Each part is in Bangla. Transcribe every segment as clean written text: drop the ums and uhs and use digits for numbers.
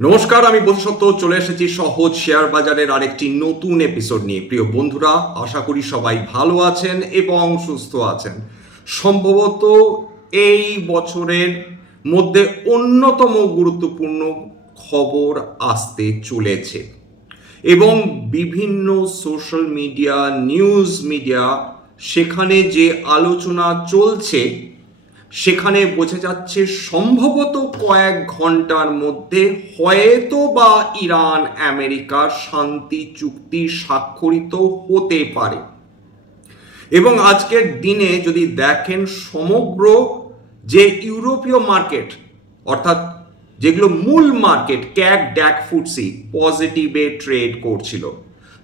নমস্কার, আমি বোধসত্ত্ব চলে এসেছি সহজ শেয়ার বাজারের আরেকটি নতুন এপিসোড নিয়ে। প্রিয় বন্ধুরা, আশা করি সবাই ভালো আছেন এবং সুস্থ আছেন। সম্ভবত এই বছরের মধ্যে অন্যতম গুরুত্বপূর্ণ খবর আসতে চলেছে এবং বিভিন্ন সোশ্যাল মিডিয়া, নিউজ মিডিয়া, সেখানে যে আলোচনা চলছে সেখানে বোঝা যাচ্ছে সম্ভবত কয়েক ঘন্টার মধ্যে হয়তো বা ইরান আমেরিকা শান্তি চুক্তি স্বাক্ষরিত হতে পারে। এবং আজকের দিনে যদি দেখেন, সমগ্র যে ইউরোপীয় মার্কেট, অর্থাৎ যেগুলো মূল মার্কেট, ক্যাক ড্যাক ফুটসি পজিটিভে ট্রেড করছিল।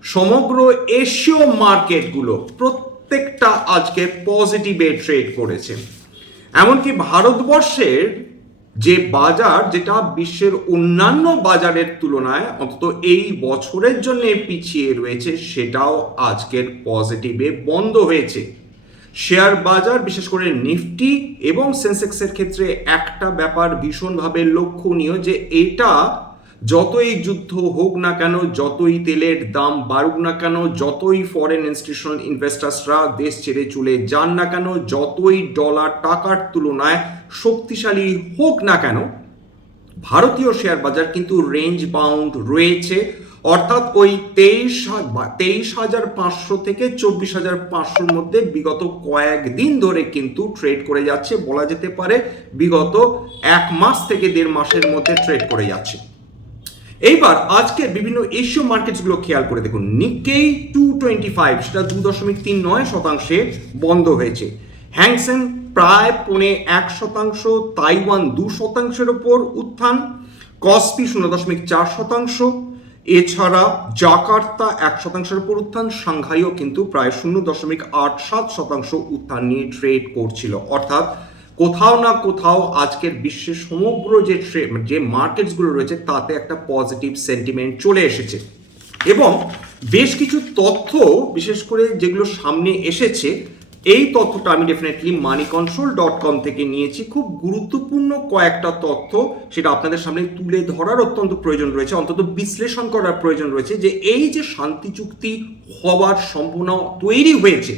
সমগ্র এশীয় মার্কেটগুলো প্রত্যেকটা আজকে পজিটিভে ট্রেড করেছে। এমনকি ভারতবর্ষের যে বাজার, যেটা বিশ্বের অন্যান্য বাজারের তুলনায় অন্তত এই বছরের জন্য পিছিয়ে রয়েছে, সেটাও আজকের পজিটিভে বন্ধ হয়েছে। শেয়ার বাজার, বিশেষ করে নিফটি এবং সেন্সেক্সের ক্ষেত্রে একটা ব্যাপার ভীষণভাবে লক্ষণীয়, যে এটা যতই যুদ্ধ হোক না কেন, যতই তেলের দাম বাড়ুক না কেন, যতই ফরেন ইনস্টিটিউশনাল ইনভেস্টার্সরা দেশ ছেড়ে চলে যান না কেন, যতই ডলার টাকার তুলনায় শক্তিশালী হোক না কেন, ভারতীয় শেয়ার বাজার কিন্তু রেঞ্জ বাউন্ড রয়েছে। অর্থাৎ ওই 23,500 থেকে 24,500-র মধ্যে বিগত কয়েকদিন ধরে কিন্তু ট্রেড করে যাচ্ছে। বলা যেতে পারে বিগত এক মাস থেকে দেড় মাসের মধ্যে ট্রেড করে যাচ্ছে। এইবার আজকে বিভিন্ন এশীয় মার্কেটসগুলো খেয়াল করে দেখুন। নিক্কেই 225, সেটা 2.39% বন্ধ হয়েছে। হ্যাংসেং প্রায় 0.1%, তাইওয়ান 2%-এর ওপর উত্থান, কসপি 0.4%, এছাড়া জাকার্তা 1%-এর উপর উত্থান, সাংহাইও কিন্তু প্রায় 0.87% উত্থান নিয়ে ট্রেড করছিল। অর্থাৎ কোথাও না কোথাও আজকের বিশ্বের সমগ্র যে মার্কেটসগুলো রয়েছে তাতে একটা পজিটিভ সেন্টিমেন্ট চলে এসেছে। এবং বেশ কিছু তথ্য, বিশেষ করে যেগুলো সামনে এসেছে, এই তথ্যটা আমি ডেফিনেটলি moneycontrol.com থেকে নিয়েছি। খুব গুরুত্বপূর্ণ কয়েকটা তথ্য, সেটা আপনাদের সামনে তুলে ধরার অত্যন্ত প্রয়োজন রয়েছে, অন্তত বিশ্লেষণ করার প্রয়োজন রয়েছে, যে এই যে শান্তি চুক্তি হওয়ার সম্ভাবনা তৈরি হয়েছে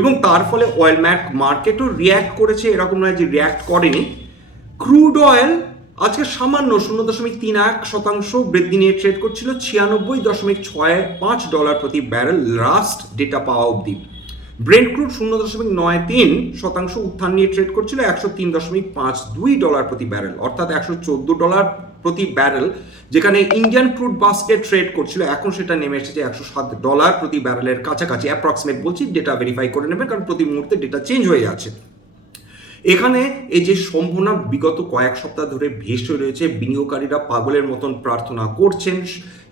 এবং তার ফলে অয়েল মার্কেটও রিয়্যাক্ট করেছে, এরকম নয় যে রিয়্যাক্ট করেনি। ক্রুড অয়েল আজকে সামান্য 0.31% বৃদ্ধি নিয়ে ট্রেড করছিল, $96.65 প্রতি ব্যারেল লাস্ট ডেটা পাওয়া অবধি। ব্রেন্ট ক্রুড 0.93% উত্থান নিয়ে ট্রেড করছিল, $103.52 প্রতি ব্যারেল, অর্থাৎ $114 প্রতি ব্যারেল। যেখানে ইন্ডিয়ান ক্রুড বাস্কেট ট্রেড করছিল, এখন সেটা নেমে এসেছে $107 প্রতি ব্যারেলের কাছাকাছি। অ্যাপ্রক্সিমেট বলছি, ডেটা ভেরিফাই করে নেবেন, কারণ প্রতি মুহূর্তে ডেটা চেঞ্জ হয়ে যাচ্ছে। এখানে এই যে সম্ভাবনা বিগত কয়েক সপ্তাহ ধরে ভেসে রয়েছে, বিনিয়োগকারীরা পাগলের মতন প্রার্থনা করছেন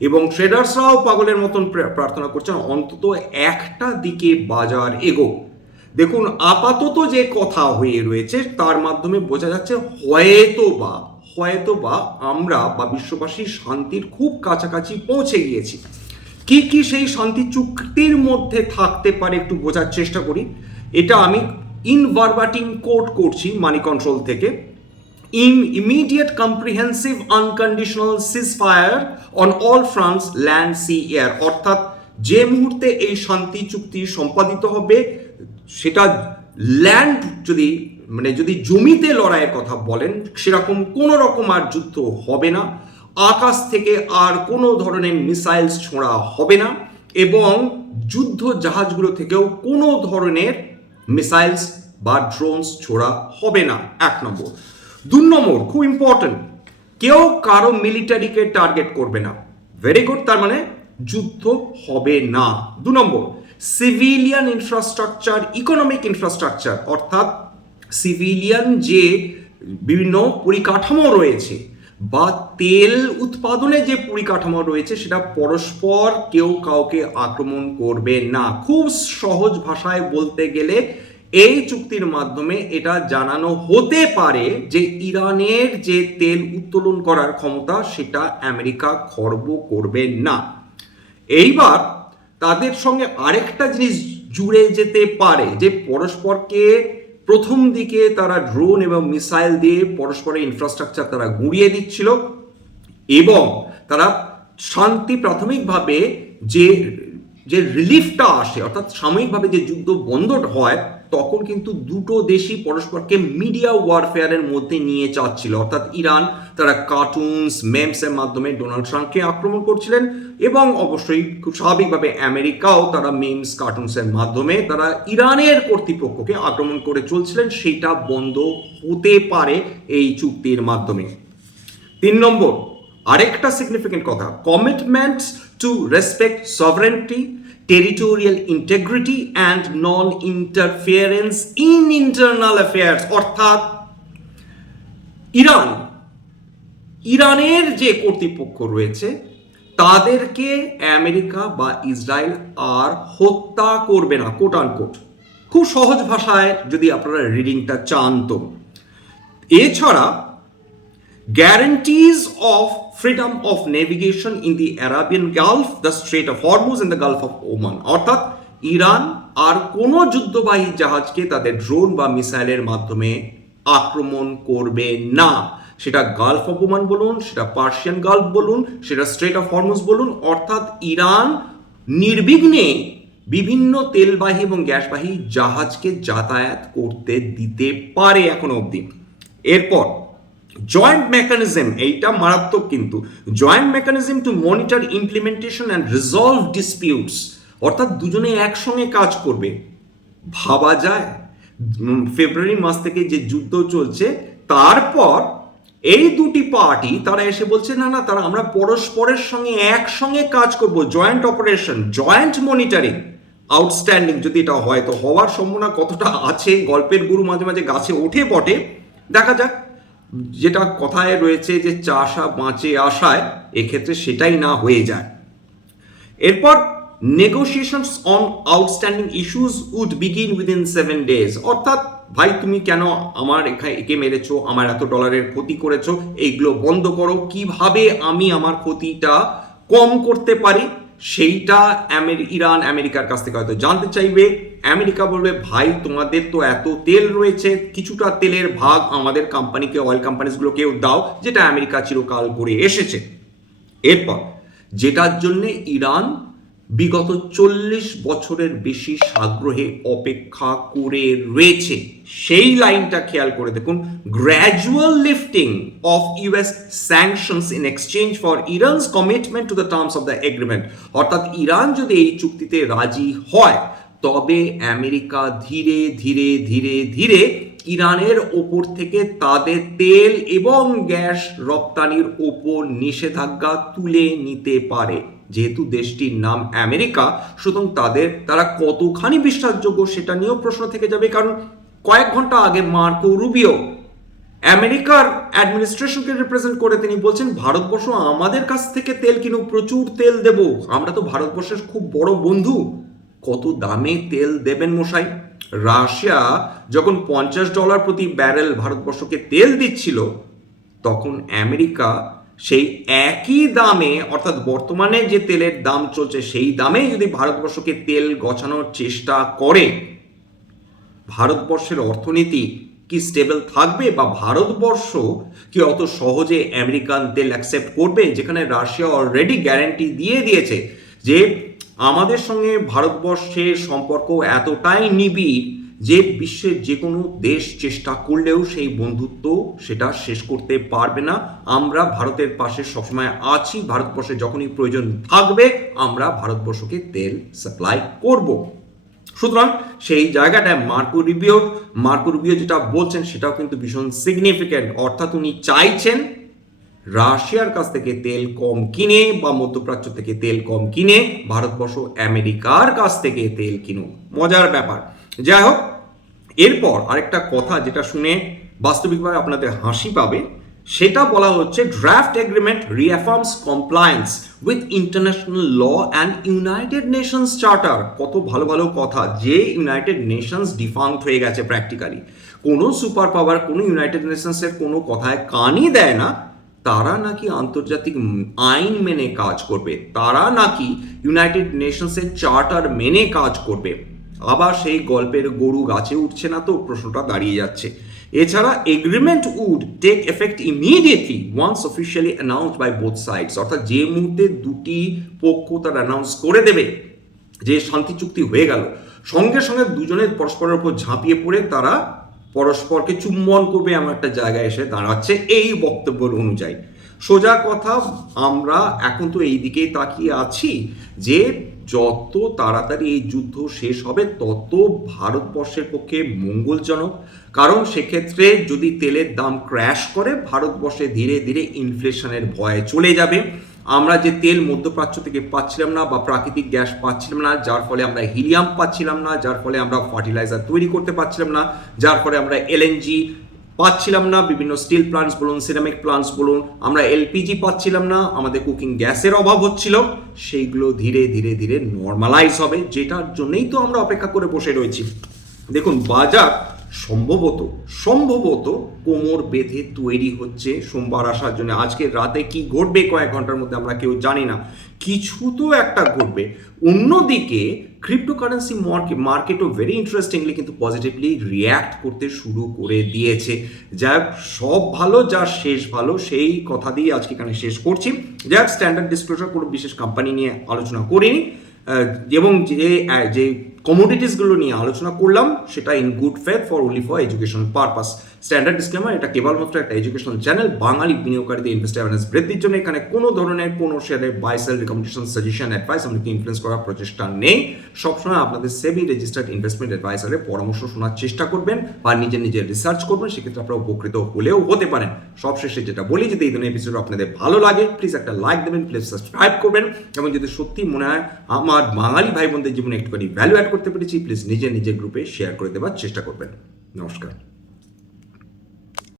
এবং ট্রেডার্সরাও পাগলের মতন প্রার্থনা করছেন অন্তত একটা দিকে বাজার এগো। দেখুন, আপাতত যে কথা হয়ে রয়েছে তার মাধ্যমে বোঝা যাচ্ছে হয়তোবা আমরা বা বিশ্ববাসী শান্তির খুব কাছাকাছি পৌঁছে গিয়েছি। কি কি সেই শান্তি চুক্তির মধ্যে থাকতে পারে একটু বোঝার চেষ্টা করি। এটা আমি ইনভারবাটিং কোট করছি মানি কন্ট্রোল থেকে। Immediate comprehensive unconditional ceasefire on all fronts, land, sea, air. অর্থাৎ যে মুহূর্তে এই শান্তি চুক্তি সম্পাদিত হবে, সেটা ল্যান্ড যদি জমিতে লড়াইয়ের কথা বলেন, সেরকম কোনো রকম আর যুদ্ধ হবে না, আকাশ থেকে আর কোনো ধরনের মিসাইলস ছোঁড়া হবে না, এবং যুদ্ধ জাহাজগুলো থেকেও কোনো ধরনের মিসাইলস বা ড্রোনস ছোড়া হবে না। 1 নম্বর। 2 নম্বর, খুব ইম্পর্টেন্ট, কেউ কারো মিলিটারিকে টার্গেট করবে না। ভেরি গুড, তার মানে যুদ্ধ হবে না। 2 নম্বর, সিভিলিয়ান ইনফ্রাস্ট্রাকচার, ইকোনমিক ইনফ্রাস্ট্রাকচার, অর্থাৎ সিভিলিয়ান যে বিভিন্ন পরিকাঠামো রয়েছে বা তেল উৎপাদনে যে পরিকাঠামো রয়েছে, সেটা পরস্পর কেউ কাউকে আক্রমণ করবে না। খুব সহজ ভাষায় বলতে গেলে এই চুক্তির মাধ্যমে এটা জানানো হতে পারে যে ইরানের যে তেল উত্তোলন করার ক্ষমতা, সেটা আমেরিকা খর্ব করবে না। এইবার তাদের সঙ্গে আরেকটা জিনিস জুড়ে যেতে পারে, যে পরস্পরকে প্রথম দিকে তারা ড্রোন এবং মিসাইল দিয়ে পরস্পরের ইনফ্রাস্ট্রাকচার তারা গুঁড়িয়ে দিচ্ছিল, এবং তারা শান্তি প্রাথমিকভাবে যে যে রিলিফটা আসে, অর্থাৎ সাময়িকভাবে যে যুদ্ধ বন্ধ হয়, তখন কিন্তু দুটো দেশই পরস্পরকে মিডিয়া ওয়ারফেয়ারের মধ্যে নিয়ে যাচ্ছিল। অর্থাৎ ইরান তারা কার্টুনস মেমসের মাধ্যমে ডোনাল্ড ট্রাম্পকে আক্রমণ করছিলেন, এবং অবশ্যই খুব স্বাভাবিকভাবে আমেরিকাও তারা মেমস কার্টুনসের মাধ্যমে তারা ইরানের কর্তৃপক্ষকে আক্রমণ করে চলছিলেন। সেটা বন্ধ হতে পারে এই চুক্তির মাধ্যমে। 3 নম্বর আরেকটা সিগনিফিকেন্ট কথা, commitments to respect sovereignty, territorial integrity and non interference in internal affairs. অর্থাৎ ইরানের যে কর্তৃপক্ষ রয়েছে তাদেরকে আমেরিকা বা ইসরায়েল আর হত্যা করবে না, কোট আনকোট। খুব সহজ ভাষায় যদি আপনারা রিডিংটা চান তো। এছাড়া guarantees of freedom of navigation in the Arabian Gulf, the Strait of Hormuz and the Gulf of Oman। অর্থাৎ ইরান আর কোনো যুদ্ধবাহী জাহাজকে তাদের ড্রোন বা মিসাইলের মাধ্যমে আক্রমণ করবে না। সেটা গালফ অফ ওমান বলুন, সেটা পার্সিয়ান গালফ বলুন, সেটা স্ট্রেট অফ হরমুজ বলুন। অর্থাৎ ইরান নির্বিঘ্নে বিভিন্ন তেলবাহী এবং গ্যাসবাহী জাহাজকে যাতায়াত করতে দিতে পারে এখনো অবধি। এরপর জয়েন্ট মেকানিজম, এইটা মারাত্মক কিন্তু, joint mechanism two monitor implementation and resolve disputes. অর্থাৎ দুজনে একসঙ্গে কাজ করবে। ভাবা যায় ফেব্রুয়ারি মাস থেকে যে যুদ্ধ চলছে, তারপর এই দুটি পার্টি তারা এসে বলছে না না, তারা আমরা পরস্পরের সঙ্গে একসঙ্গে কাজ করব, joint operation, joint monitoring. Outstanding যদি এটা হয়, তো হওয়ার সম্ভাবনা কতটা আছে, গল্পের গুরু মাঝে মাঝে গাছে ওঠে বটে, দেখা যাক। যেটা কথায় রয়েছে যে চাষা বাঁচে আশায়, এক্ষেত্রে সেটাই না হয়ে যায়। এরপর negotiations on outstanding issues would begin within 7 days। অর্থাৎ ভাই তুমি কেন আমার একে মেরেছো, আমার এত ডলারের ক্ষতি করেছো, এইগুলো বন্ধ করো, কিভাবে আমি আমার ক্ষতিটা কম করতে পারি সেইটা ইরান আমেরিকার কাছ থেকে হয়তো জানতে চাইবে। আমেরিকা বলবে ভাই তোমাদের তো এত তেল রয়েছে, কিছুটা তেলের ভাগ আমাদের কোম্পানিকে, অয়েল কোম্পানিজগুলোকেও দাও, যেটা আমেরিকা চিরকাল করে এসেছে। এরপর যেটার জন্য ইরান বিগত 40 বছরের বেশি সাগ্রহে অপেক্ষা করে রয়েছে, সেই লাইনটা খেয়াল করে দেখুন। Gradual lifting of US sanctions in exchange for ইরানস commitment to the terms of the agreement. অর্থাৎ ইরান যদি এই চুক্তিতে রাজি হয়, তবে আমেরিকা ধীরে ধীরে ধীরে ধীরে ইরানের ওপর থেকে তাদের তেল এবং গ্যাস রপ্তানির ওপর নিষেধাজ্ঞা তুলে নিতে পারে। যেহেতু দেশটির নাম আমেরিকা, সুতরাং তারা কতখানি বিশ্বাসযোগ্য সেটা নিয়েও প্রশ্ন থেকে যাবে। কারণ কয়েক ঘন্টা আগে মার্কো রুবিও আমেরিকার অ্যাডমিনিস্ট্রেশনকে রিপ্রেজেন্ট করে তিনি বলছেন ভারতবর্ষ আমাদের কাছ থেকে তেল কিনুক, প্রচুর তেল দেব, আমরা তো ভারতবর্ষের খুব বড় বন্ধু। কত দামে তেল দেবেন মশাই? রাশিয়া যখন $50 প্রতি ব্যারেল ভারতবর্ষকে তেল দিচ্ছিল, তখন আমেরিকা সেই একই দামে, অর্থাৎ বর্তমানে যে তেলের দাম চলছে সেই দামেই যদি ভারতবর্ষকে তেল গছানোর চেষ্টা করে, ভারতবর্ষের অর্থনীতি কি স্টেবল থাকবে? বা ভারতবর্ষ কি অত সহজে আমেরিকান তেল অ্যাকসেপ্ট করবে, যেখানে রাশিয়া অলরেডি গ্যারান্টি দিয়ে দিয়েছে যে আমাদের সঙ্গে ভারতবর্ষের সম্পর্ক এতটাই নিবিড় যে বিশ্বের যে কোনো দেশ চেষ্টা করলেও সেই বন্ধুত্ব সেটা শেষ করতে পারবে না। আমরা ভারতের পাশে সবসময় আছি, ভারতবর্ষে যখনই প্রয়োজন থাকবে আমরা ভারতবর্ষকে তেল সাপ্লাই করব। সুতরাং সেই জায়গাটায় মার্কো রুবিও যেটা বলছেন সেটাও কিন্তু ভীষণ সিগনিফিক্যান্ট। অর্থাৎ উনি চাইছেন রাশিয়ার কাছ থেকে তেল কম কিনে বা মধ্যপ্রাচ্য থেকে তেল কম কিনে ভারতবর্ষ আমেরিকার কাছ থেকে তেল কিনুক। মজার ব্যাপার। যাই হোক, এরপর আরেকটা কথা যেটা শুনে বাস্তবিকভাবে আপনাদের হাসি পাবে, সেটা বলা হচ্ছে draft agreement reaffirms compliance with international law and United Nations charter. কত ভালো ভালো কথা, যে ইউনাইটেড নেশনস ডিফাঙ্ক্ট হয়ে গেছে প্র্যাকটিক্যালি। কোনো সুপার পাওয়ার, কোনো ইউনাইটেড নেশনসের কোনো কথায় কানই দেয় না। তারা নাকি আন্তর্জাতিক আইন মেনে কাজ করবে, তারা নাকি ইউনাইটেড নেশনসের চার্টার মেনে কাজ করবে। আবার সেই গল্পের গরু গাছে উঠছে না, তো প্রশ্নটা দাঁড়িয়ে যাচ্ছে এছাড়া agreement would take effect immediately once officially announced by both sides, অর্থাৎ যে মুহূর্তে দুটি পক্ষ তারা অ্যানাউন্স করে দেবে যে শান্তি চুক্তি হয়ে গেল, সঙ্গে সঙ্গে দুজনের পরস্পরের উপর ঝাঁপিয়ে পড়ে তারা পরস্পরকে চুম্বন করবে এমন একটা জায়গায় এসে দাঁড়াচ্ছে এই বক্তব্যের অনুযায়ী। সোজা কথা, আমরা এখন তো এই দিকেই তাকিয়ে আছি যে যত তাড়াতাড়ি এই যুদ্ধ শেষ হবে তত ভারতবর্ষের পক্ষে মঙ্গলজনক, কারণ সেক্ষেত্রে যদি তেলের দাম ক্র্যাশ করে ভারতবর্ষে ধীরে ধীরে ইনফ্লেশনের ভয় চলে যাবে। আমরা যে তেল মধ্যপ্রাচ্য থেকে পাচ্ছিলাম না বা প্রাকৃতিক গ্যাস পাচ্ছিলাম না, যার ফলে আমরা হিলিয়াম পাচ্ছিলাম না, যার ফলে আমরা ফার্টিলাইজার তৈরি করতে পারছিলাম না, যার ফলে আমরা এলএনজি পাচ্ছিলাম না, বিভিন্ন স্টিল প্লান্টস বলুন, সিরামিক প্লান্টস বলুন, আমরা এলপিজি পাচ্ছিলাম না, আমাদের কুকিং গ্যাসের অভাব হচ্ছিল, সেইগুলো ধীরে ধীরে ধীরে নর্মালাইজ হবে, যেটার জন্যই তো আমরা অপেক্ষা করে বসে রয়েছি। দেখুন, বাজার সম্ভবত কোমর বেঁধে তৈরি হচ্ছে সোমবার আসার জন্য। আজকে রাতে কি ঘটবে কয়েক ঘন্টার মধ্যে আমরা কেউ জানি না, কিছু তো একটা ঘটবে। অন্যদিকে ক্রিপ্টোকারেন্সি মার্কেটও ভেরি ইন্টারেস্টিংলি কিন্তু পজিটিভলি রিয়্যাক্ট করতে শুরু করে দিয়েছে। যাক, সব ভালো যার শেষ ভালো, সেই কথা দিয়ে আজকে এখানে শেষ করছি। যাক, স্ট্যান্ডার্ড ডিসক্লোজার কোনো বিশেষ কোম্পানি নিয়ে আলোচনা করিনি, এবং যে কমোডিটিসগুলো নিয়ে আলোচনা করলাম সেটা in good faith for only for educational purpose. Standard disclaimer, এটা কেবলমাত্র একটা এডুকেশনাল চ্যানেল। বাঙালি বিনিয়োগকারীদের ইনভেস্টার অ্যাওয়ারনেস বৃদ্ধির জন্য এখানে কোনো ধরনের কোনো শেয়ারের buy sell recommendation, suggestion, advice আমাদেরকে ইনফ্লুয়েন্স করার প্রচেষ্টা নেই। সবসময় আপনাদের সেবি রেজিস্টার্ড ইনভেস্টমেন্ট অ্যাডভাইসারের পরামর্শ শোনার চেষ্টা করবেন বা নিজের রিসার্চ করবেন, সেক্ষেত্রে আপনারা উপকৃত হলেও হতে পারেন। সবশেষে যেটা বলি, যদি এই ধরনের এপিসোড আপনাদের ভালো লাগে প্লিজ একটা লাইক দেবেন, প্লিজ সাবস্ক্রাইব করবেন, এবং যদি সত্যি মনে হয় আমার বাঙালি ভাই বোনদের জীবনে একটুখানি ভ্যালু অ্যাড করতে পেরেছি, প্লিজ নিজের গ্রুপে শেয়ার করে দেওয়ার চেষ্টা করবেন। নমস্কার।